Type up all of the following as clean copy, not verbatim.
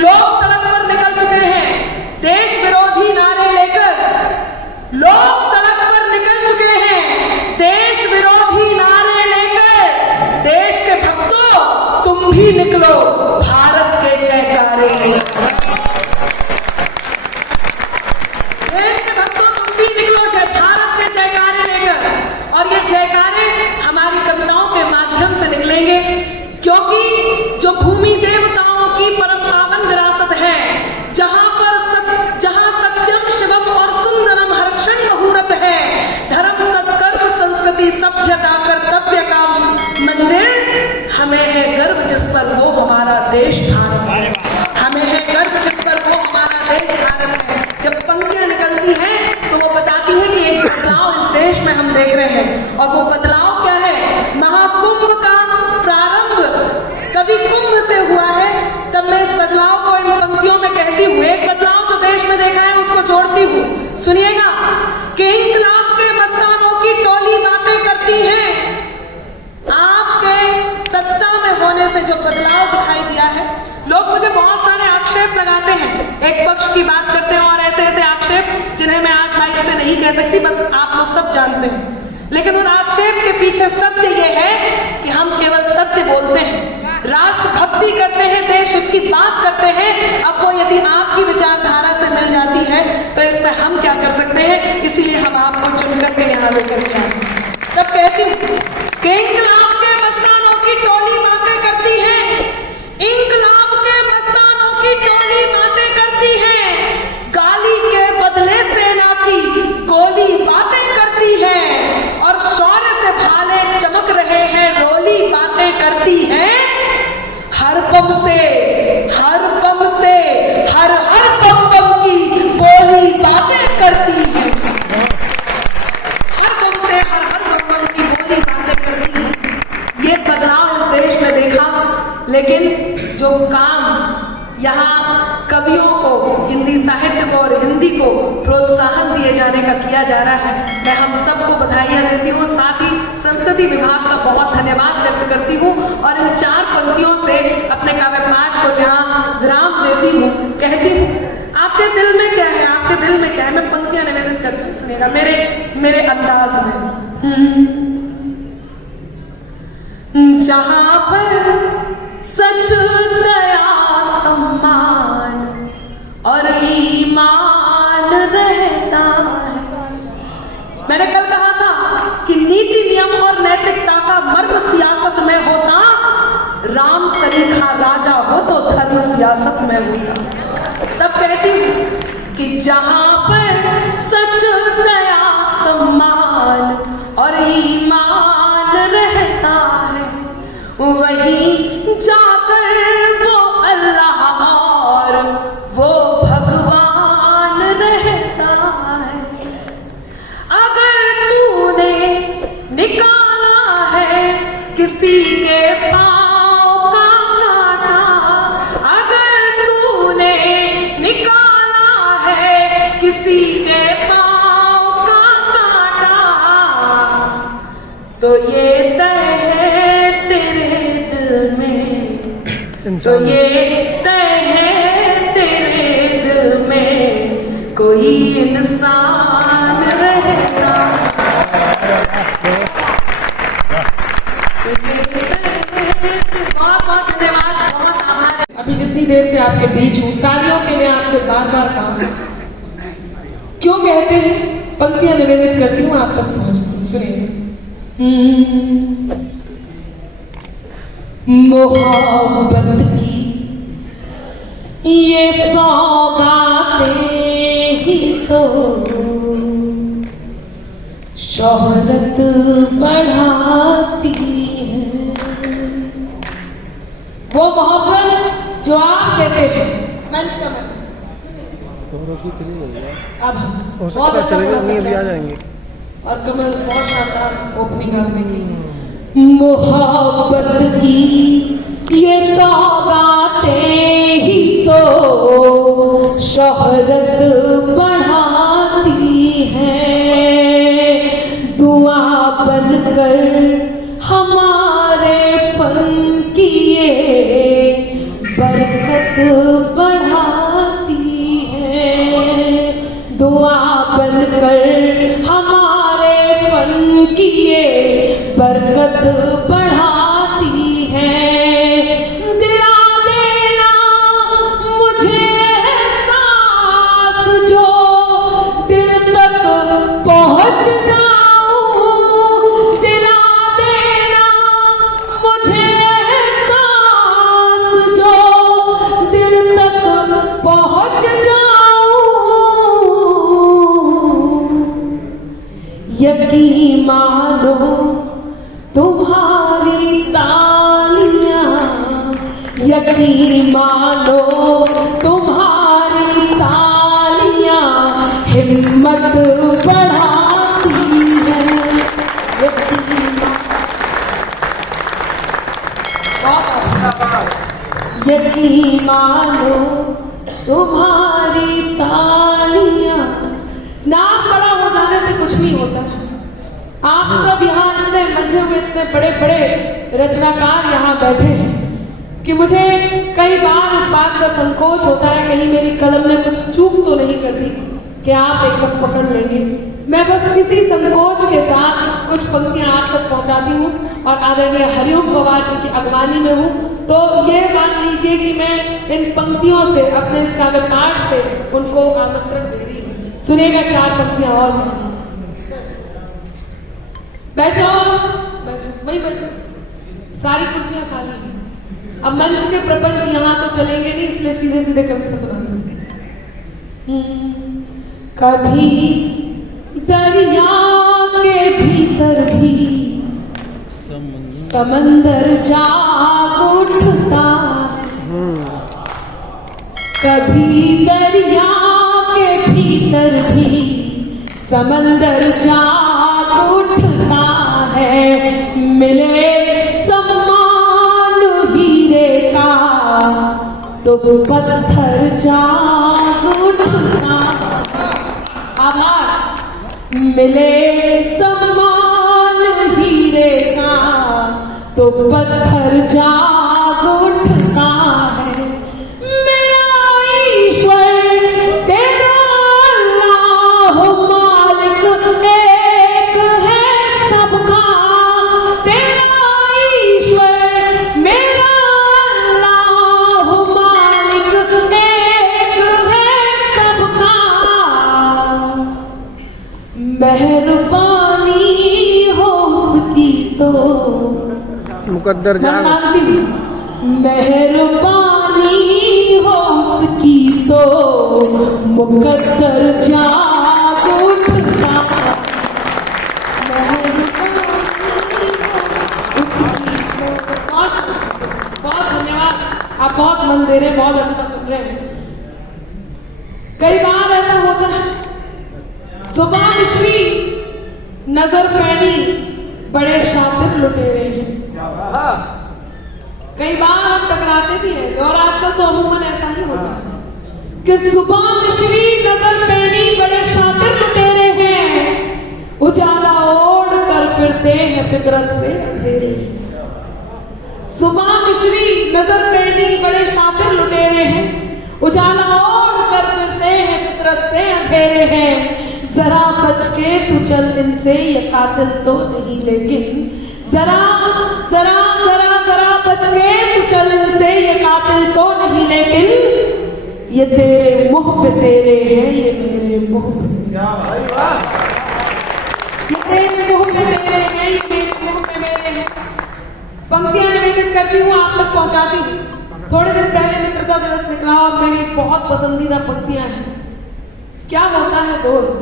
लोग सड़क पर निकल चुके हैं देश विरोधी नारे लेकर। लोग सड़क पर निकल चुके हैं देश विरोधी नारे लेकर। देश के भक्तों, तुम भी निकलो भारत के जयकारे लेकर। देश के भक्तों, तुम भी निकलो भारत के जयकारे लेकर। और ये जयकारे हमारी कविताओं के माध्यम से निकलेंगे, क्योंकि जो भूमि देवताओं की परम पावन विरासत है, जहां सत्यम शिवम और सुंदरम हरक्षण मुहूर्त है, धर्म सत्कर्म संस्कृति सभ्यता कर्तव्य का मंदिर, हमें है गर्व जिस पर वो हमारा देश भारत है। हमें है गर्व जिस पर वो हमारा देश भारत है। जब पंक्तियां निकलती हैं तो वो बताती है कि एक बदलाव इस देश में हम देख रहे हैं। और वो बदलाव क्या है? महाकुंभ का प्रारंभ कवि कुंभ से हुआ है। तब मैं इस बदलाव को इन पंक्तियों में कहती हूँ, एक बदलाव जो देश में देखा है उसको जोड़ती हूँ। सुनिएगा कि इंकलाब के मस्तानों की टोली बातें करती हैं। आपके सत्ता में होने से जो बदलाव दिखाई दिया है, लोग मुझे बहुत सारे आक्षेप लगाते हैं, एक पक्ष की बात करते हैं और ऐसे ऐसे आक्षेप जिन्हें मैं आज माइक से नहीं कह सकती, बस आप लोग सब जानते हैं। लेकिन उन आक्षेप के पीछे सत्य ये है कि हम केवल सत्य बोलते हैं, राष्ट्र भक्ति करते हैं, देश हित की बात करते हैं। अब वो यदि आपकी विचारधारा से मिल जाती है तो इसमें हम क्या कर सकते हैं? इसीलिए हम आपको चुन करके यहाँ लेकर के आए। तब कहती हूँ कि इंकलाब के मस्तानों की टोली बातें करती है, इंकलाब के मस्तानों की टोली बातें करती है, गाली के बदले सेना की गोली बातें करती है, और शौर्य से भाले चमक रहे हैं रोली बातें करती है। हर बम से हर बम से हर बम बम की बोली बातें करती है। हर बम से हर बम बम की बोली बातें करती है। ये बदलाव इस देश ने देखा। लेकिन जो काम यहाँ कवियों को, हिंदी साहित्य को और हिंदी को प्रोत्साहन दिए जाने का किया जा रहा है, मैं हम सबको बधाइयाँ देती हूँ। साथ ही संस्कृति विभाग का बहुत धन्यवाद व्यक्त करती हूँ और इन 4 पंक्तियों से अपने काव्य पाठ को यहाँ विराम देती हूँ। कहती हूँ, आपके दिल में क्या है, आपके दिल में क्या है? मैं पंक्तियाँ निवेदित करती हूँ, सुनिएगा मेरे अंदाज में। जहाँ पर सच दया सम्मान और ईमान रहता है। मैंने कल कहा था कि नीति नियम और नैतिकता का मर्म सियासत में होता, राम सरीखा राजा हो तो धर्म सियासत में होता। तब कहती हूँ कि जहां पर सच दया सम्मान और ईमान रहता है, वही जाकर वो अल्लाह और वो भगवान रहता है। अगर तूने निकाला है किसी के पाँव का कांटा, अगर तूने निकाला है किसी के पाँव का कांटा, तो ये तय है तेरे दिल में, तो ये तय है तेरे दिल में कोई इंसान रहता। बहुत बहुत धन्यवाद, बहुत आभार। अभी जितनी देर से आपके बीच हूँ, तालियों के लिए आपसे बार बार कहा, क्यों कहते हैं पंक्तियां निवेदित करती हूँ, आप तक पहुँचती। सुनिए। मोहब्बत की ये सौगातें ही तो शोहरत बढ़ाती है। वो मोहब्बत जो आप कहते थे, मंच का अब हो सकता है चलेगा नहीं, अभी आ जाएंगे। और कमल बहुत शानदार ओपनिंग आपने की। मोहब्बत की ये सौगातें ही तो शोहरत बढ़ाती हैं, दुआ बनकर हमारे फन की ये बरकत बढ़ यकीन मानो तुम्हारी तालियां हिम्मत बढ़ाती हैं। यकीन मानो तुम्हारी तालियां। नाम बड़ा हो जाने से कुछ नहीं होता है। आप सब यहाँ इतने मजे हुए, इतने बड़े बड़े रचनाकार यहाँ बैठे हैं कि मुझे कई बार इस बात का संकोच होता है कहीं मेरी कलम ने कुछ चूक तो नहीं कर दी कि आप एकदम पकड़ लेंगे। मैं बस इसी संकोच के साथ कुछ पंक्तियां आप तक पहुंचाती हूँ और आदरणीय हरिओम पवार जी की अगवानी में हूँ। तो ये मान लीजिए कि मैं इन पंक्तियों से, अपने इस काव्य पाठ से उनको आमंत्रण दे रही हूँ। सुनिएगा 4 पंक्तियां और बैठ जाओ, वही बैठो, सारी कुर्सियां खाली हैं। अब मंच के प्रपंच यहाँ तो चलेंगे नहीं, इसलिए सीधे सीधे कविता सुनाती हूँ। कभी दरिया के भीतर भी समंदर जाग उठता है। कभी दरिया के भीतर भी समंदर जाग उठता है। मिले सम्मान हीरे का तो पत्थर जाग उठता। आभार। मिले सम्मान हीरे का तो पत्थर जाग उठता है। मेरा ईश्वर तेरा अल्लाह मालिक एक है सबका। तेरा ईश्वर मेरा अल्लाह मालिक एक है सबका। मेहरबानी हो उसकी तो मुकद्दर जाग। मेहरबानी हो उसकी तो मुकद्दर जाग उठता। बहुत धन्यवाद, आप बहुत मन दे रहे हैं, बहुत अच्छा सुन रहे हैं। कई बार ऐसा होता है, सुबह मिश्री नजर पैनी बड़े शातिर लुटेरे हैं। कई बार हम टकराते भी हैं और आजकल तो अमूमन ऐसा ही होता है कि सुबह मिश्री नजर पैनी बड़े शातिर लुटेरे हैं। उजाला ओढ़ कर फिरते हैं फितरत से अंधेरे। सुबह मिश्री नजर पैनी बड़े शातिर लुटेरे हैं। उजाला ओढ़ कर फिरते हैं फितरत से अंधेरे हैं। जरा बच के तू चल इनसे, ये कातिल तो नहीं लेकिन जरा जरा जरा जरा बच के तू चल इनसे, ये कातिल तो नहीं लेकिन ये तेरे मुंह पे तेरे हैं, ये मेरे मुंह पे। ये तेरे मुंह पे तेरे हैं, ये मेरे मुंह पे मेरे हैं। पंक्तियां निवेदित करती हूँ, आप तक पहुंचाती हूँ। थोड़े दिन पहले मित्रता दिवस निकला और मेरी बहुत पसंदीदा पंक्तियां हैं। क्या होता है दोस्त,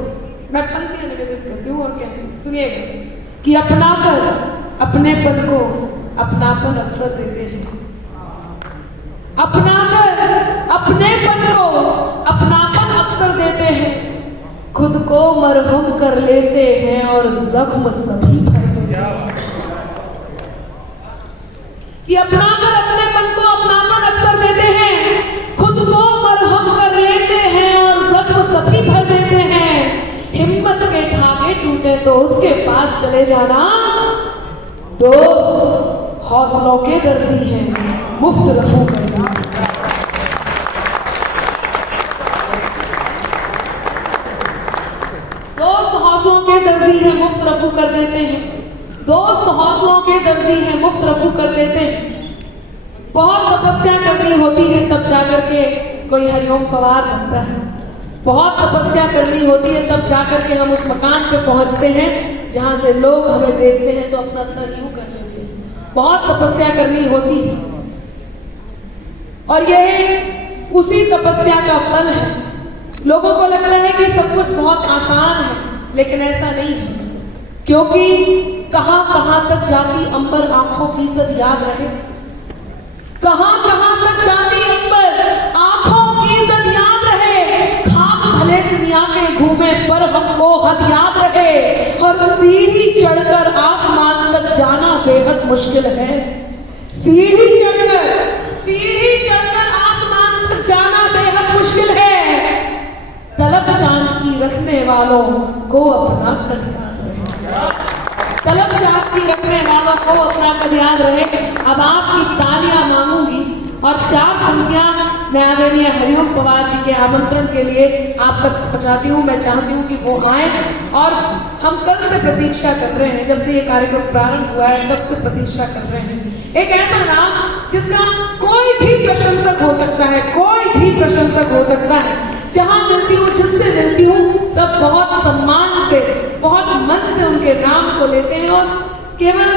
मैं पंक्तियां निवेदित करती हूँ और कहती हूँ, सुनिएगा कि अपना कर अपनेपन को अपनापन अक्सर देते हैं। अपना कर अपनेपन को अपनापन अक्सर देते हैं। खुद को मरहम कर लेते हैं और जख्म सभी भर देते हैं। कि अपना कर अपनेपन को अपनापन अक्सर देते हैं। खुद को मरहम कर लेते हैं और जख्म सभी भर देते हैं। हिम्मत के धागे टूटे तो उसके पास चले जाना। दोस्त हौसलों के दर्जी हैं, मुफ्त रफू करना। दोस्त हौसलों के दर्जी हैं, मुफ्त रफू कर देते हैं। दोस्त हौसलों के दर्जी हैं, मुफ्त रफू कर देते हैं। बहुत तपस्या करनी होती है तब जाकर के कोई हरिओम पवार बनता है। बहुत तपस्या करनी होती है तब जाकर के हम उस मकान पे पहुंचते हैं जहां से लोग हमें देखते हैं तो अपना सर यूं कर लेते हैं। बहुत तपस्या करनी होती है और यह उसी तपस्या का फल है। लोगों को लगता है कि सब कुछ बहुत आसान है, लेकिन ऐसा नहीं है, क्योंकि कहां कहां तक जाती अंबर आंखों की इज्जत याद रहे। कहां कहां तक चांदी अंबर, आंखों की इज्जत याद रहे, खाक भले दुनिया के घूमे पर हमको हद याद रहे, और सीढ़ी चढ़कर आसमान तक जाना बेहद मुश्किल है। सीढ़ी चढ़कर आसमान तक जाना बेहद मुश्किल है। तलब चांद की रखने वालों को अपना कद याद रहे, तलब चांद की रखने वालों को अपना कद याद रहे। अब आपकी तालियां मांगूंगी और 4 पंक्तियां मैं आदरणीय हरिओम पवार जी के आमंत्रण के लिए आप तक पहुंचाती हूँ। मैं चाहती हूँ कि वो आए, और हम कल से प्रतीक्षा कर रहे हैं, जब से ये कार्यक्रम प्रारंभ हुआ है तब से प्रतीक्षा कर रहे हैं। एक ऐसा नाम जिसका कोई भी प्रशंसक हो सकता है, कोई भी प्रशंसक हो सकता है। जहां मिलती हूँ, जिससे मिलती हूँ, सब बहुत सम्मान से, बहुत मन से उनके नाम को लेते हैं, और केवल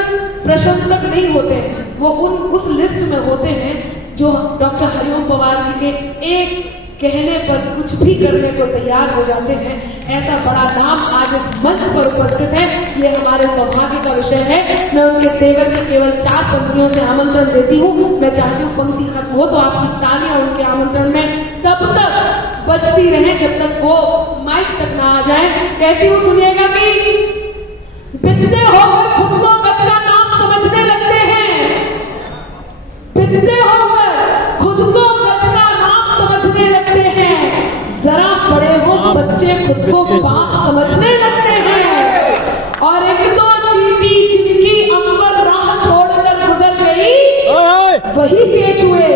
प्रशंसक नहीं होते हैं, वो उस लिस्ट में होते हैं जो डॉक्टर हरिओम पवार जी के एक कहने पर कुछ भी करने को तैयार हो जाते हैं। ऐसा बड़ा नाम आज इस मंच पर उपस्थित है, ये हमारे सौभाग्य का विषय है। मैं उनके तेवर में केवल 4 पंक्तियों से आमंत्रण देती हूँ। मैं चाहती हूँ पंक्ति खत्म हो तो आपकी तालियां उनके आमंत्रण में तब तक बजती रहे जब तक वो माइक तक ना आ जाए। कहती हूँ सुनिएगा कि बिंदे होकर खुद को गज का नाम समझने लगते हैं, बिंदे होकर खुद को गज का नाम समझने लगते हैं, जरा बड़े हो बच्चे खुद को बाप समझने लगते हैं, और एक दो चींटी जिनकी अंबर राह छोड़कर गुजर गई, वही केचुए